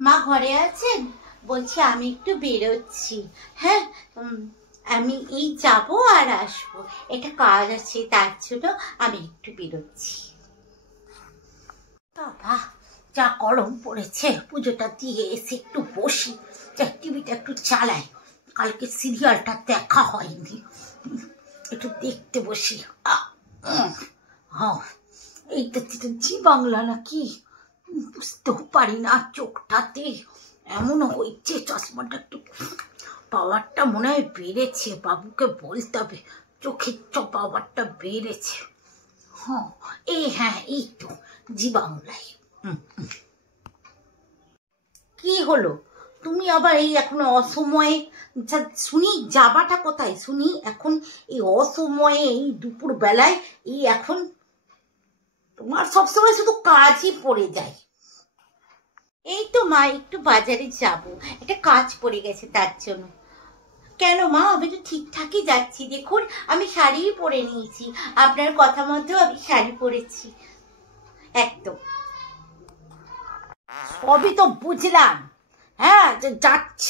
মা ঘরে আছেন? বলছি আমি একটু বেরোচ্ছি। হ্যাঁ, আমি এই যাবো আর আসবো, এটা কাজ আছে, তার জন্য আমি একটু বেরোচ্ছি। বাবা যা গরম পড়েছে, পুজোটা দিয়ে এসে একটু বসি, টিভিটা একটু চালাই। কালকে সিরিয়ালটা দেখা হয়নি, একটু দেখতে বসি। হ্যাঁ, এইটা জি বাংলা নাকি বুঝতেও পারি না, চোখটাতে এমন হয়েছে, চশমাটা একটু পাওয়ারটা মনে হয় বেড়েছে, বাবুকে বলতে হবে, চোখের পাওয়ারটা বেড়েছে। হ্যাঁ এই তো জি বাংলায়। কি হলো, তুমি আবার এই এখন অসময়ে? শুনি যাবাটা কোথায় শুনি এখন এই অসময়ে, এই দুপুর বেলায়, এই এখন তোমার সবসময় শুধু কাজই পড়ে যায়। এই তো মা একটু বাজারে যাব, একটা কাজ পড়ে গেছে তার জন্য। কেন মা, আমি তো ঠিকঠাকই যাচ্ছি, দেখুন আমি শাড়ি পরে নিয়েছি, আপনার কথা মতো আমি শাড়ি পরেছি একদম। সবই তো বুঝলাম, হ্যাঁ যাচ্ছ,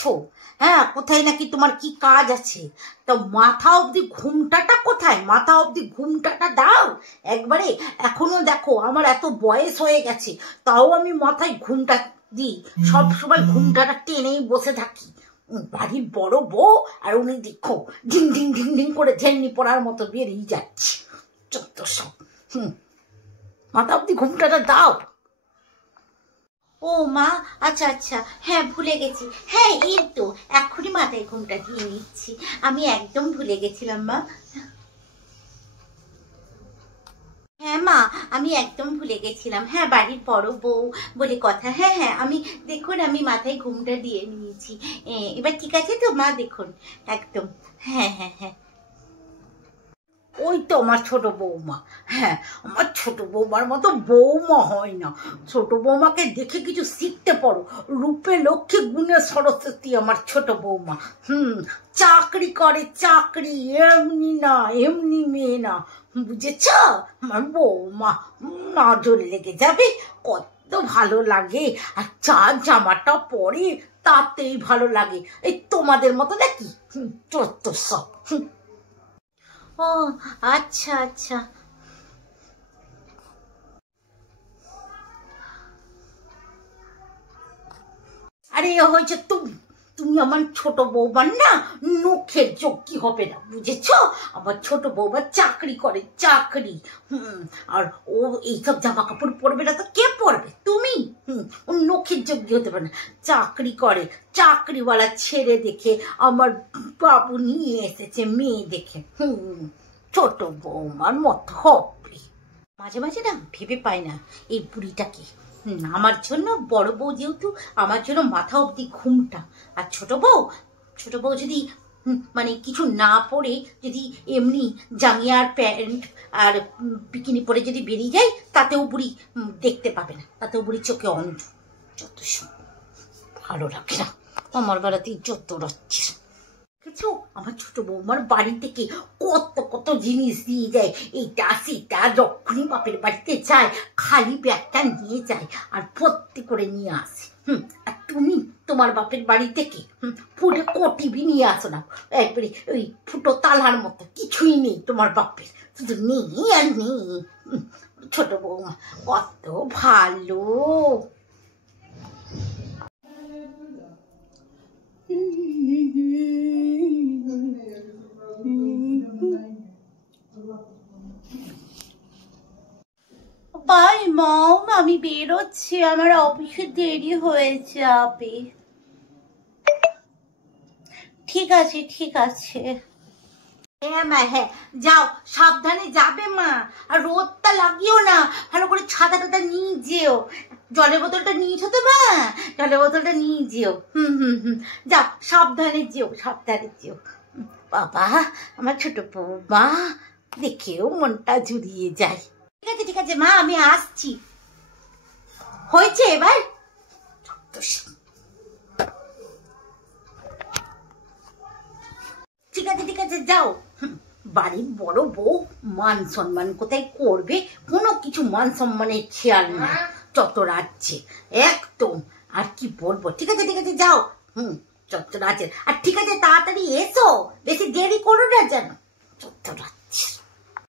হ্যাঁ কোথায় নাকি তোমার কি কাজ আছে, তো মাথা অবধি ঘুমটাটা কোথায়? মাথা অবধি ঘুমটাটা দাও একবারে। এখনো দেখো আমার এত বয়স হয়ে গেছে, তাও আমি মাথায় ঘুমটা দিই, সব সময় ঘুমটাটা টেনেই বসে থাকি। বাড়ির বড় বউ আর উনি দেখো ঢিং ঢিং ঢিং ঢিং করে ঝেন্নি পড়ার মতো বেরিয়ে যাচ্ছে, চত্ব সব। মাথা অবধি ঘুমটাটা দাও। ও মা, আচ্ছা আচ্ছা, হ্যাঁ ভুলে গেছি, হ্যাঁ এই তো এক্ষুনি মাথায় ঘুমটা দিয়ে নিচ্ছি, আমি একদম ভুলে গেছিলাম মা। হ্যাঁ মা, আমি একদম ভুলে গেছিলাম, হ্যাঁ বাড়ির বড় বউ বলে কথা। হ্যাঁ হ্যাঁ, আমি দেখুন আমি মাথায় ঘুমটা দিয়ে নিয়েছি, এবার ঠিক আছে তো মা? দেখুন একদম, হ্যাঁ হ্যাঁ হ্যাঁ। ওই তো আমার ছোট বৌমা, হ্যাঁ আমার ছোট বৌমার মতো বৌমা হয় না। ছোট বৌমাকে দেখে কিছু শিখতে পারো, রূপে লক্ষ্মী গুণে সরস্বতী আমার ছোট বৌমা। চাকরি করে, চাকরি, এমনি না এমনি মেয়ে না, বুঝেছ? আমার বৌমা নজর লেগে যাবে, কত ভালো লাগে, আর যা জামাটা পরে তাতেই ভালো লাগে। এই তোমাদের মতো নাকি চত্ব সব। ও আচ্ছা আচ্ছা, আরে হয়েছে তুমি, তুমি আমার ছোট বৌমার না নখের যোগ্য হবে না, বুঝেছ? আমার ছোট বৌমা চাকরি করে, চাকরি। আর ও এইসব জামা কাপড় পরবে না তো কে পরবে? তুমি। ও নখের যোগ্য হতে পারে না, চাকরি করে, চাকরিওয়ালা ছেড়ে দেখে আমার বাবু নিয়ে এসেছে মেয়ে দেখে। ছোট বৌমার মতো হবে। মাঝে মাঝে না ভেবে পাই না এই বুড়িটাকে। আমার জন্য বড় বউ যেহেতু আমার জন্য মাথা অবধি ঘুমটা, আর ছোট বউ যদি মানে কিছু না পরে যদি এমনি জাঙ্গিয়া আর প্যান্ট আর বিকিনি পরে যদি বেরিয়ে যায়, তাতেও বুড়ি দেখতে পাবে না, তাতেও বুড়ি চোখে অন্ধ। যত ভালো লাগে না, আমার বেড়াতেই যত রাখছিস। দেখেছো আমার ছোট বৌমার বাড়ি থেকে কত কত জিনিস দিয়ে যায়, এইটা সেটা, যখনই বাপের বাড়িতে যায় খালি ব্যাগটা নিয়ে যায় আর ভর্তি করে নিয়ে আসে। আর তুমি তোমার বাপের বাড়ি থেকে পুরো কোটিভি নিয়ে আসো না, একবারে ওই ফুটো তালার মতো কিছুই নেই তোমার বাপের, শুধু নেই আর নেই। ছোট বৌমা কত ভালো। বাই মম, আমি বেরোচ্ছি, আমার অফিসে দেরি হয়ে যাবে। ঠিক আছে ঠিক আছে। হ্যাঁ মা, হ্যাঁ যাও, সাবধানে যাবে মা, আর রোদটা লাগিও না, ভালো করে ছাতাটা নিয়ে যেও, জলের বোতলটা নিয়েছো তো মা? জলের বোতলটা নিয়ে যেও। যাও, সাবধানে যেও, সাবধানে যেও। বাবা আমার ছোট বৌমা দেখেও মনটা জুড়িয়ে যায়। ঠিক আছে ঠিক আছে মা, আমি আসছি। হয়েছে এবার? ঠিক আছে ঠিক আছে, যাও। বাড়ির বড় বউ মান সম্মান কোথায় করবে, কোনো কিছু মান সম্মানের খেয়াল নাই, যত রাজ্যে একদম। আর কি বলবো। ঠিক আছে যাও। চচ্চর আছে। আর ঠিক আছে তাড়াতাড়ি এসো, বেশি দেরি করো